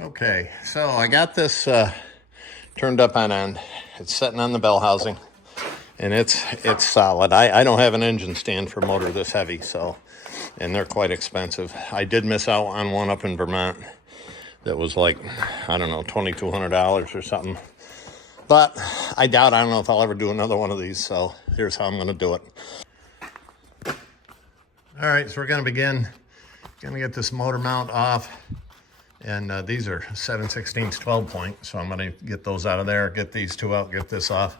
Okay, so I got this turned up on end. It's sitting on the bell housing, and it's solid. I don't have an engine stand for a motor this heavy, so, and they're quite expensive. I did miss out on one up in Vermont that was like, I don't know, $2,200 or something. But I don't know if I'll ever do another one of these, so here's how I'm going to do it. All right, so we're going to begin. Going to get this motor mount off. And these are 7/16 12 point, so I'm going to get those out of there, get these two out, get this off,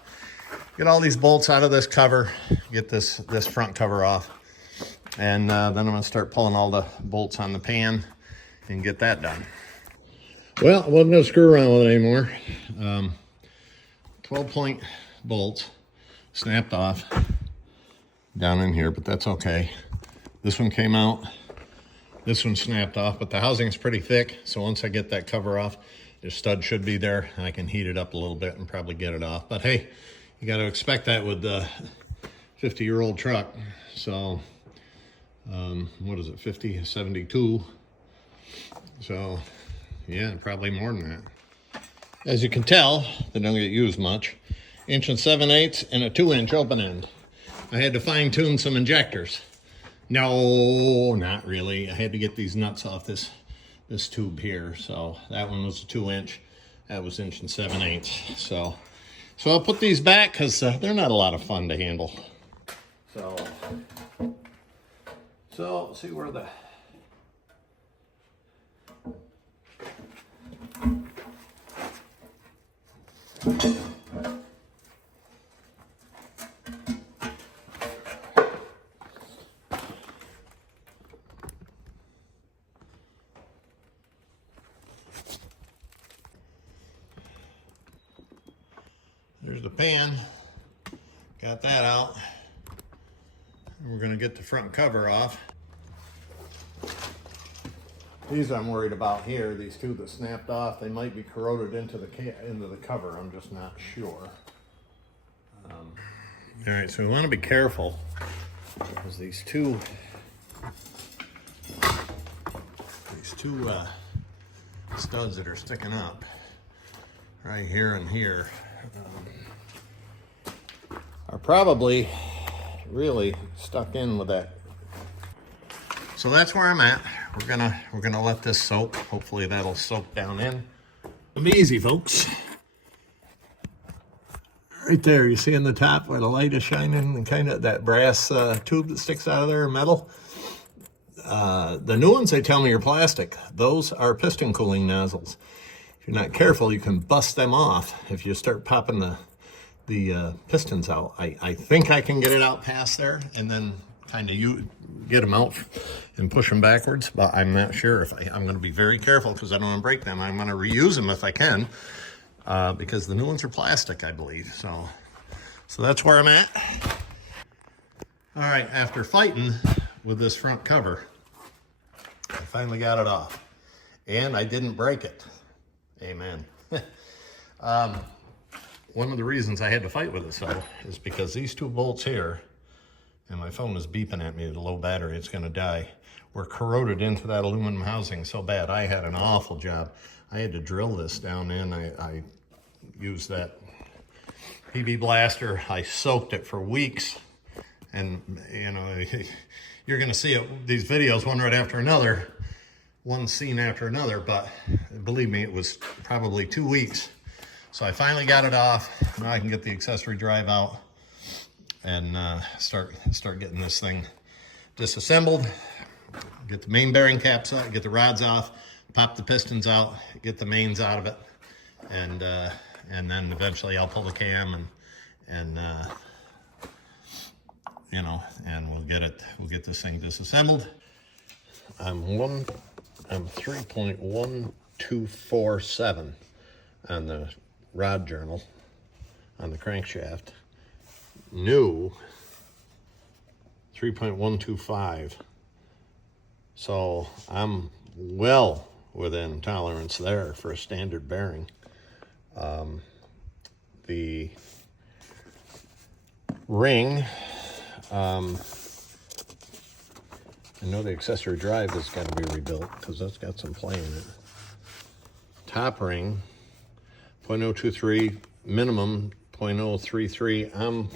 get all these bolts out of this cover, get this front cover off, and then I'm going to start pulling all the bolts on the pan and get that done. Well, I wasn't going to screw around with it anymore. 12 point bolts snapped off down in here, but that's okay. This one came out. This one snapped off, but the housing is pretty thick, so once I get that cover off, the stud should be there, and I can heat it up a little bit and probably get it off. But hey, you got to expect that with the 50-year-old truck. So, what is it, 50, 72? So, yeah, probably more than that. As you can tell, they don't get used much. 1 7/8 and a 2-inch open end. I had to fine-tune some injectors. No, not really. I had to get these nuts off this tube here. So that one was a 2-inch. That was 1 7/8. So I'll put these back because they're not a lot of fun to handle. So see where the there's the pan. Got that out. And we're going to get the front cover off. These I'm worried about here. These two that snapped off, they might be corroded into the cover. I'm just not sure. All right, so we want to be careful because these two studs that are sticking up right here and here are probably really stuck in with that. So that's where I'm at. We're gonna let this soak. Hopefully that'll soak down in. It'll be easy, folks. Right there, you see in the top where the light is shining and kind of that brass tube that sticks out of there, metal. The new ones, they tell me, are plastic. Those are piston cooling nozzles. If you're not careful, you can bust them off if you start popping the pistons out. I think I can get it out past there and then kind of get them out and push them backwards, but I'm not sure. If I'm going to be very careful because I don't want to break them. I'm going to reuse them if I can because the new ones are plastic, I believe. So that's where I'm at. All right, after fighting with this front cover, I finally got it off and I didn't break it. Amen. One of the reasons I had to fight with it so is because these two bolts here, and my phone is beeping at me, the low battery, it's gonna die, were corroded into that aluminum housing so bad. I had an awful job. I had to drill this down in. I used that PB blaster. I soaked it for weeks. And you know, you're gonna see these videos one right after another, one scene after another, but believe me, it was probably 2 weeks. So I finally got it off. Now I can get the accessory drive out and start getting this thing disassembled, get the main bearing caps out, get the rods off, pop the pistons out, get the mains out of it, and then eventually I'll pull the cam and you know, and we'll get this thing disassembled. I'm 3.1247 on the rod journal on the crankshaft. New 3.125. So I'm well within tolerance there for a standard bearing. The ring, I know the accessory drive has got to be rebuilt because that's got some play in it. top ring, 0.023 minimum, 0.033. I'm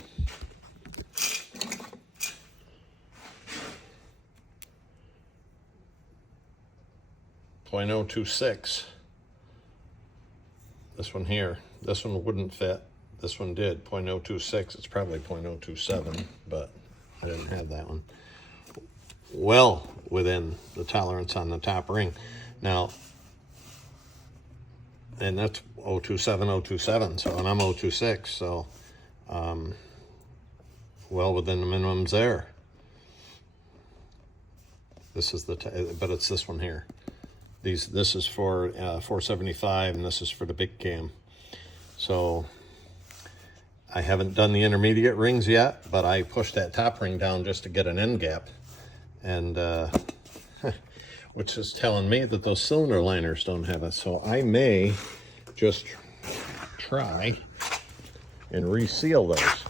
0.026. This one here, this one wouldn't fit. This one did, 0.026. It's probably 0.027, but I didn't have that one. Well within the tolerance on the top ring. Now, and that's 027, 027, so, and I'm 026, so well within the minimums there. This is the, but it's this one here. This is for 475, and this is for the big cam. So I haven't done the intermediate rings yet, but I pushed that top ring down just to get an end gap, and which is telling me that those cylinder liners don't have it. So I may just try and reseal those.